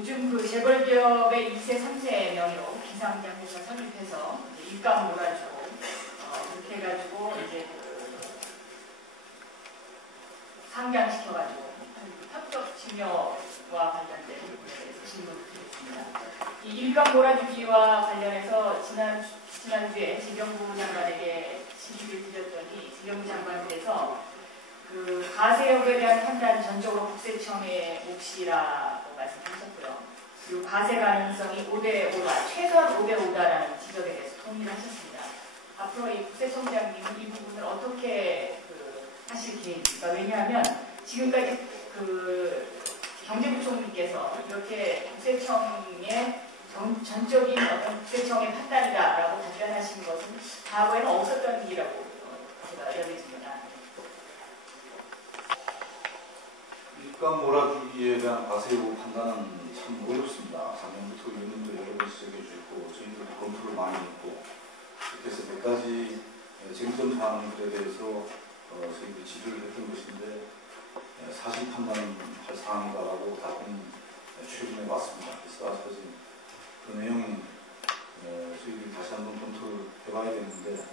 요즘 그 재벌기업의 2세, 3세 명의로 비상장부가 설립해서 일감 몰아주고 그렇게 해가지고 이제 상장시켜가지고 합격 증여와 관련된 질문을 드리겠습니다. 이 일감 몰아주기와 관련해서 지난주에 재경부 장관에게 질의를 드렸더니 재경부 장관께서 그 과세욕에 대한 판단 전적으로 국세청의 몫이라고 말씀하셨고요. 그리고 과세 가능성이 5대 5다, 최소한 5대 5다라는 지적에 대해서 동의를 하셨습니다. 앞으로 이 국세청장님은 이 부분을 어떻게 하실 계획입니까? 왜냐하면 지금까지 그 경제부총리께서 이렇게 국세청의 전적인 어떤 국세청의 판단이다라고 답변하신 것은 과거에는 없었던 일이라고 제가 여겨집니다. 일감 몰아주기에 대한 과세요 판단은 참 어렵습니다. 작년부터 의원님도 여러 번 지적해 주셨고 저희들도 검토를 많이 했고 그래서 몇 가지 쟁점 사항들에 대해서 저희들이 지적을 했던 것인데 사실 판단할 사항이다라고 답변이 최근에 왔습니다. 그래서 아직까지 그 내용이 저희들이 다시 한번 검토를 해봐야 되는데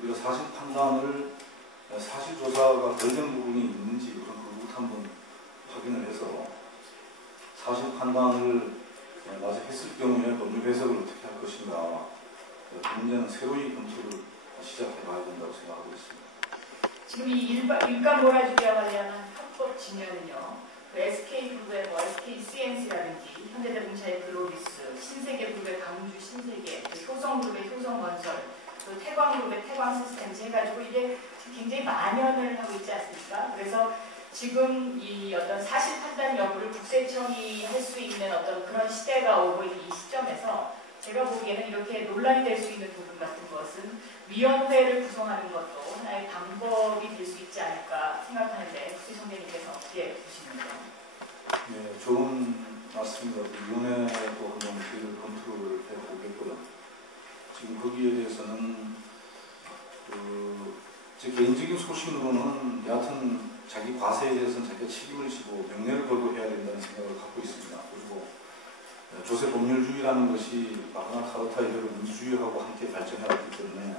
우리가 사실 판단을 사실 조사가 덜 된 부분이 있는지 그런 부분부터 한번 확인을 해서 사실 판단을 마저 했을 경우에 법률 해석을 어떻게 할 것인가 그 문제는 새로이 검토를 시작해 봐야 된다고 생각하고 있습니다. 지금 이 일감 몰아주기와 관련한 합법 증여는요, 그 SK그룹의 SKCNC라든지 현대자동차의 글로비스, 신세계그룹의 강주 신세계, 효성그룹의 효성건설, 또 태광그룹의 태광시스템즈 해가지고 이게 굉장히 만연을 하고 있지 않습니까? 그래서 지금 이 어떤 사실 판단 여부를 국세청이 할 수 있는 어떤 그런 시대가 오고 있는 이 시점에서 제가 보기에는 이렇게 논란이 될 수 있는 부분 같은 것은 위원회를 구성하는 것도 하나의 방법이 될 수 있지 않을까 생각하는데 국세청장님께서 어떻게 보시는지요? 네, 좋은 말씀입니다. 위원회도 한번 저희들 검토를 해보겠고요. 지금 거기에 대해서는 제 개인적인 소신으로는 여하튼 자기 과세에 대해서는 자기가 책임을 지고 명예를 걸고 해야 된다는 생각을 갖고 있습니다. 그리고 조세 법률주의라는 것이 마그나 카르타 이대로 민주주의하고 함께 발전해왔기 때문에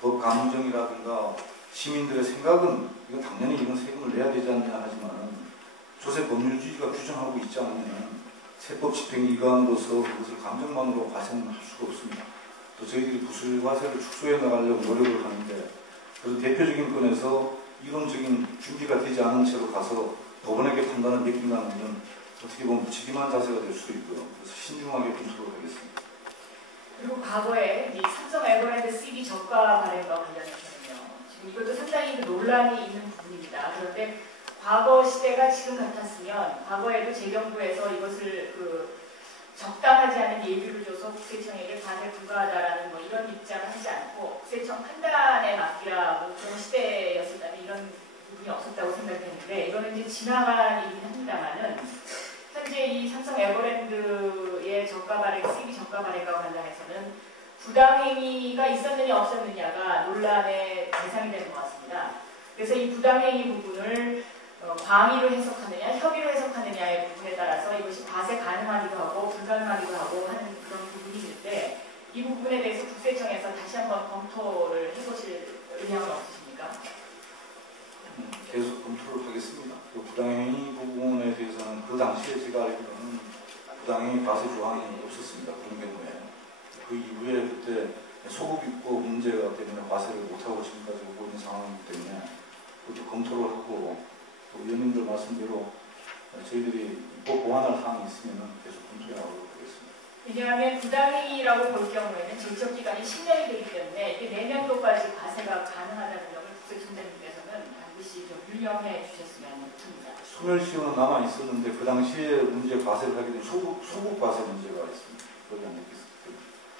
법 가능정이라든가 시민들의 생각은 이건 당연히 이건 세금을 내야 되지 않느냐 하지만 조세 법률주의가 규정하고 있지 않으면 세법 집행기관으로서 그것을 감정만으로 과세는 할 수가 없습니다. 또 저희들이 부실과세를 축소해 나가려고 노력을 하는데 그래서 대표적인 건에서 이론적인 준비가 되지 않은 채로 가서 법원에게 판단을 맡긴다는 건 어떻게 보면 무책임한 자세가 될 수도 있고요. 그래서 신중하게 검토를 하겠습니다. 그리고 과거에 이 삼성 에버랜드 CD 저가 발행과 관련해서는요. 지금 이것도 상당히 논란이 있는 부분입니다. 그런데 과거 시대가 지금 같았으면 과거에도 재경부에서 이것을 적당하지 않은 예비를 줘서 국세청에게 과세 불가하다라는 뭐 이런 입장을 하지 않고 국세청 판단에 맡기라 뭐 그런 시대였었다면 이런 부분이 없었다고 생각했는데 이거는 이제 지나간 일이긴 합니다만은 현재 이 삼성 에버랜드의 저가 발행, CD 저가 발행과 관련해서는 부당행위가 있었느냐 없었느냐가 논란의 대상이 되는 것 같습니다. 그래서 이 부당행위 부분을 광의로 해석하느냐, 협의로 해석하느냐의 부분에 따라서 이것이 과세 가능하기도 하고 불가능하기도 하고 하는 그런 부분이 있는데 이 부분에 대해서 국세청에서 다시 한번 검토를 해보실 의향은 없으십니까? 계속 검토를 하겠습니다. 그 부당행위 부분에 대해서는 그 당시에 제가 알기로는 부당행위 과세 조항이 없었습니다. 그런 경우에 그 이후에 그때 소급입고 문제가 때문에 과세를 못하고 지금까지 오고 있는 상황이기 때문에 그것도 검토를 하고 또 의원님들 말씀대로 저희들이 또 보완할 사항이 있으면 계속 검토해 나가도록 하겠습니다. 왜냐하면 부당행위라고 볼 경우에는 질적기간이 10년이 되기 때문에 이게 내년도까지 과세가 가능하다는 점을 국세청장님께서는 반드시 좀 유념해 주셨으면 합니다. 소멸시효는 남아 있었는데 그 당시에 문제 과세를 하게 된 소급 과세 문제가 있습니다. 그러지 않겠습니까?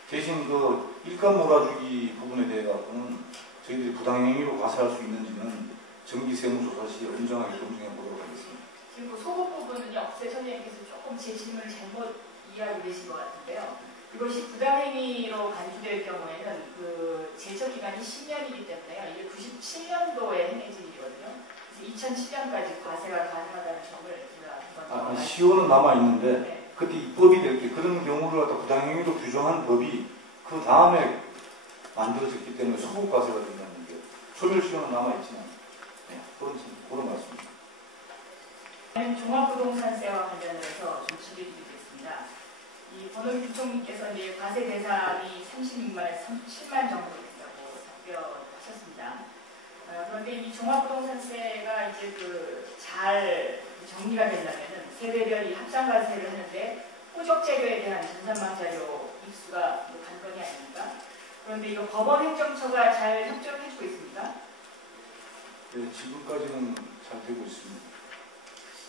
대신 그 일감 몰아주기 부분에 대해 갖고는 저희들이 부당행위로 과세할 수 있는지는 정기세무조사 시 엄정하게 검증해 보도록 하겠습니다. 그리고 소급 부분은요, 국세청장님께서 조금 제 질문을 잘못 이해하고 계신 것 같은데요. 이것이 부당행위로 간주될 경우에는 그 제초 기간이 10년이기 때문에요. 이게 97년도에 행해진 일이거든요. 그래서 2007년까지 과세가 가능하다는 점을 제가 한번 시효는 남아 있는데 네. 그때 입법이 될 때 그런 경우를 갖다 부당행위로 규정한 법이 그 다음에 만들어졌기 때문에 소급과세가 된다는 게 소멸시효는 남아있지만 그런 말씀입니다. 종합부동산세와 관련해서 좀 질의드리겠습니다. 이 권원규 총리께서 이제 과세 대상이 36만에서 37만 정도 된다고 답변하셨습니다. 그런데 이 종합부동산세가 이제 잘 정리가 되려면은 세대별 이 합산과세를 하는데 호적 재료에 대한 전산망 자료 입수가 관건이 아닙니까? 그런데 이거 법원 행정처가 잘 협조를 해주고 있습니까? 네, 지금까지는 잘 되고 있습니다.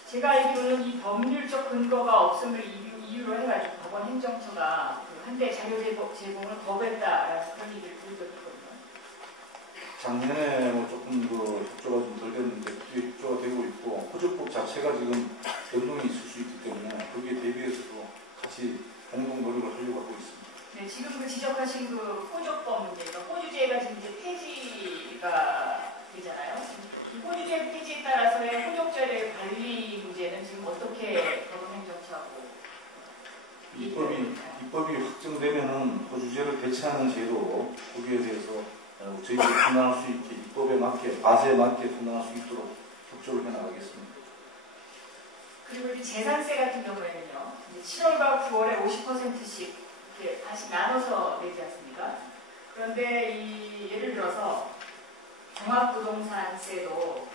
제가 알기로는 이 법률적 근거가 없음을 이유로 해가지고 법원 행정처가 한때 자료 제공을 거부했다라는 그런 얘기를 들은 적이 있거든요. 작년에 조금 협조가 좀 덜 됐는데 뒤에 협조가 되고 있고 호적법 자체가 지금 변동이 있을 수 있기 때문에 거기에 대비해서도 같이 공동 노력을 하려고 하고 있습니다. 네, 지금 지적하신 호적법 문제, 그러니까 호주제가 지금 이제 폐지가 되잖아요. 이 호주제 폐지에 따라서의 호적자료의 관리 문제는 지금 어떻게 법원행정처하고 입법이 확정되면은 호주제를 대체하는 제도 거기에 대해서 저희들이 판단할 수 있게 입법에 맞게 과세에 맞게 판단할 수 있도록 협조를 해나가겠습니다. 그리고 이제 재산세 같은 경우에는요, 이제 7월과 9월에 50%씩 이렇게 다시 나눠서 내지 않습니까? 그런데 예를 들어서 종합부동산세도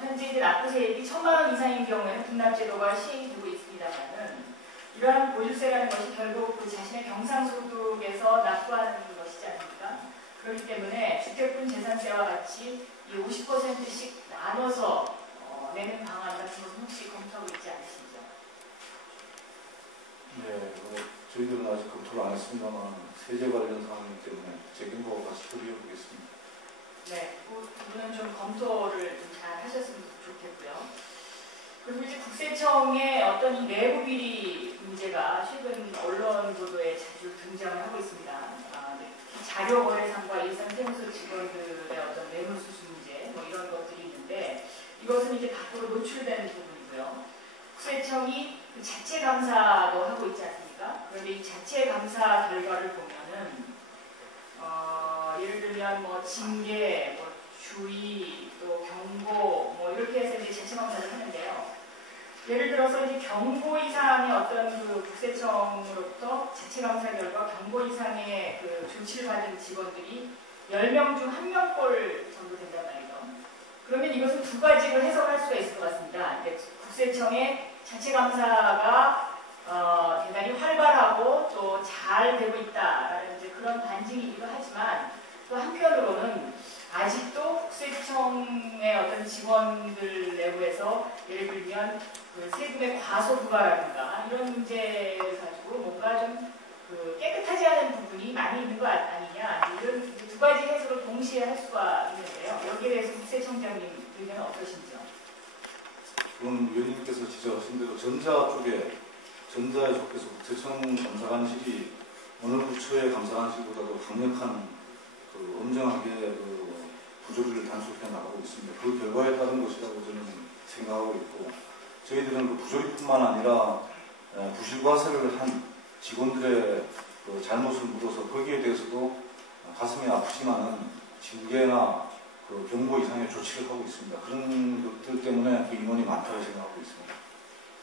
현재 이제 납부세액이 1,000만 원 이상인 경우에는 분납제도가 시행이 되고 있습니다만은 이러한 보유세라는 것이 결국 그 자신의 경상소득에서 납부하는 것이지 않습니까? 그렇기 때문에 주택분 재산세와 같이 이 50%씩 나눠서 내는 방안 같은 것은 혹시 검토하고 있지 않으신지요? 네, 저희들은 아직 검토를 안 했습니다만 세제 관련 사항이기 때문에 재경과와 같이 협의해 보겠습니다. 네, 그 부분은 좀 검토를 좀 잘 하셨으면 좋겠고요. 그리고 이제 국세청의 어떤 이 내부 비리 문제가 최근 언론 보도에 자주 등장을 하고 있습니다. 네. 자료 거래상과 일선 세무서 직원들의 어떤 뇌물 수수 문제, 이런 것들이 있는데 이것은 이제 밖으로 노출된 부분이고요. 국세청이 그 자체 감사도 하고 있지 않습니까? 그런데 이 자체 감사 결과를 보면은 예를 들면 징계, 주의, 또 경고, 이렇게 해서 이제 자체 감사를 하는데요. 예를 들어서 이제 경고 이상의 어떤 그 국세청으로부터 자체 감사 결과 경고 이상의 그 조치를 받은 직원들이 10명 중 1명꼴 정도 된단 말이죠. 그러면 이것은 두 가지로 해석할 수가 있을 것 같습니다. 국세청의 자체 감사가 대단히 활발하고 또 잘 되고 있다라는 이제 그런 반증이기도 하지만 또 한편으로는 아직도 국세청의 어떤 직원들 내부에서 예를 들면 그 세금의 과소 부과라든가 이런 문제를 가지고 뭔가 좀 깨끗하지 않은 부분이 많이 있는 거 아니냐 이런 두 가지 해석을 동시에 할 수가 있는데요. 여기에 대해서 국세청장님 의견은 어떠신지요? 그건 위원님께서 지적하신 대로 전자에 속해서 국세청 감사관실이 어느 부처의 감사관실보다도 강력한 엄정하게 부조리를 단속해 나가고 있습니다. 그 결과에 따른 것이라고 저는 생각하고 있고 저희들은 그 부조리뿐만 아니라 부실과세를 한 직원들의 잘못을 묻어서 거기에 대해서도 가슴이 아프지만은 징계나 경고 이상의 조치를 하고 있습니다. 그런 것들 때문에 그 인원이 많다고 생각하고 있습니다.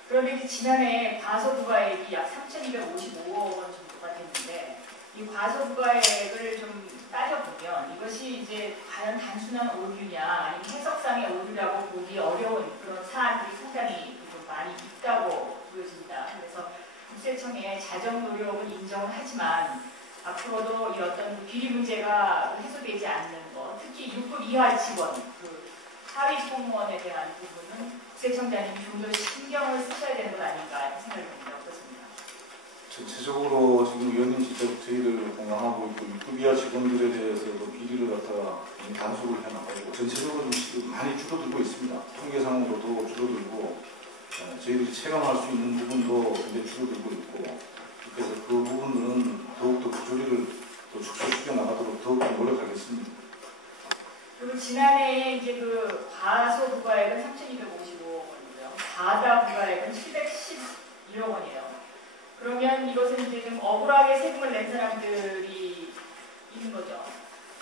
그런데 이제 지난해 과소부가액이 약 3,255억 원 정도가 됐는데 이 과소부가액을 좀 따져보면 이것이 이제 과연 단순한 오류냐 아니면 해석상의 오류라고 보기 어려운 그런 사안들이 상당히 좀 많이 있다고 보여집니다. 그래서 국세청의 자정 노력은 인정을 하지만 앞으로도 이 어떤 비리 문제가 해소되지 않는 것, 특히 6급 이하 직원, 하위 공무원에 대한 부분은 국세청장님이 좀 더 신경을 쓰셔야 되는 것 아닌가 이렇게 생각이 듭니다. 어떻습니까? 전체적으로 지금 위원님 지적 저희들 공감하고 있고 6급 이하 직원들에 대해서도 비리를 갖다가 단속을 해나가고 전체적으로 좀 많이 줄어들고 있습니다. 통계상으로도 줄어들고 저희들이 체감할 수 있는 부분도 굉장히 줄어들고 있고 그래서 그 부분들은 더욱더 부조리를 더 축소시켜 나가도록 더욱더 노력하겠습니다. 그리고 지난해 이제 그 과소 부가액은 3,255억 원이고요. 과다 부가액은 712억 1억 원이에요. 그러면 이것은 이제 좀 억울하게 세금을 낸 사람들이 있는 거죠.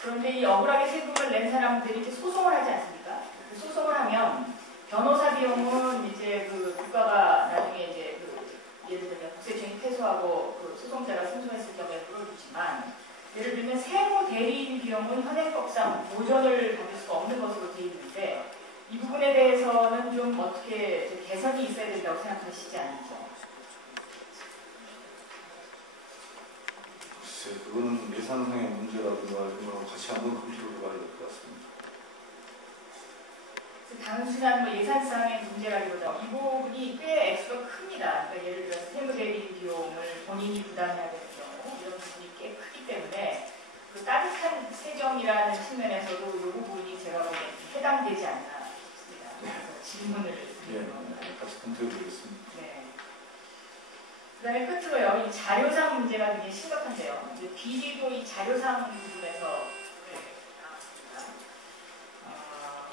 그런데 이 억울하게 세금을 낸 사람들이 이제 소송을 하지 않습니까? 그 소송을 하면 변호사 비용은 이제 그 국가가 나중에 이제 그 예를 들면 국세청이 패소하고 그 소송자가 승소했을 경우에 물어주지만 예를 들면 세무 대리인 비용은 현행법상 보전을 받을 수가 없는 것으로 되어 있는데 이 부분에 대해서는 좀 어떻게 좀 개선이 있어야 된다고 생각하시지 않죠? 글쎄, 그거는 예산상의 문제라든가 이런 거 같이 한번 검토를 해봐야 될 것 같습니다. 단순한 뭐 예산상의 문제라기보다 이 부분이 꽤 액수가 큽니다. 그러니까 예를 들어서 세무대리인 비용을 본인이 부담해야 되는 경우 이런 부분이 꽤 크기 때문에 그 따뜻한 세정이라는 측면에서도 이 부분이 제가 보기엔 해당되지 않나 싶습니다. 그래서 질문을 드리는 겁니다. 같이 검토해 보겠습니다. 네. 그 다음에 끝으로요, 이 자료상 문제가 굉장히 심각한데요. 이제 비리도 이 자료상 부분에서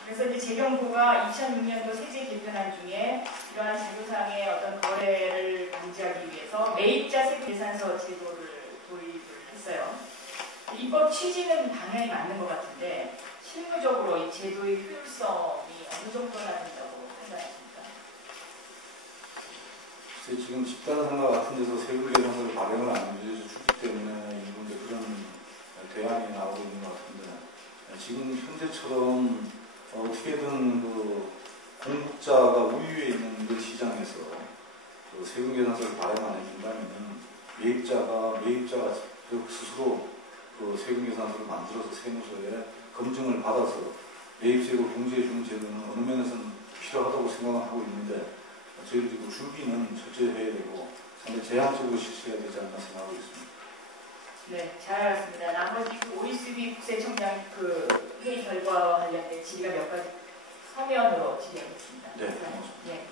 그래서 이제 재경부가 2006년도 세제 개편안 중에 이러한 자료상의 어떤 거래를 방지하기 위해서 매입자 세금 계산서 제도를 도입을 했어요. 입법 취지는 방향이 맞는 것 같은데 실무적으로 이 제도의 효율성이 어느 정도나 된다고 생각하십니까? 지금 집단상가 같은 데서 세금 계산서를 발행을 안 해주기 때문에 이 문제 그런 대안이 나오고 있는 것 같은데 지금 현재처럼 어떻게든 그 공급자가 우위에 있는 그 시장에서 그 세금 계산서를 발행 안 해준다면 매입자가 스스로 그 세금 계산서를 만들어서 세무서에 검증을 받아서 매입세액을 공제해 주는 제도는 어느 면에서는 필요하다고 생각을 하고 있는데 저희들이 그 준비는 철저히 해야 되고 상당히 제한적으로 실시해야 되지 않나 생각하고 있습니다. 네, 잘 알았습니다. 나머지 그 OECD 국세청장 그 회의 결과와 관련된 질의가 몇 가지 서면으로 질의하겠습니다. 네, 고맙습니다. 네.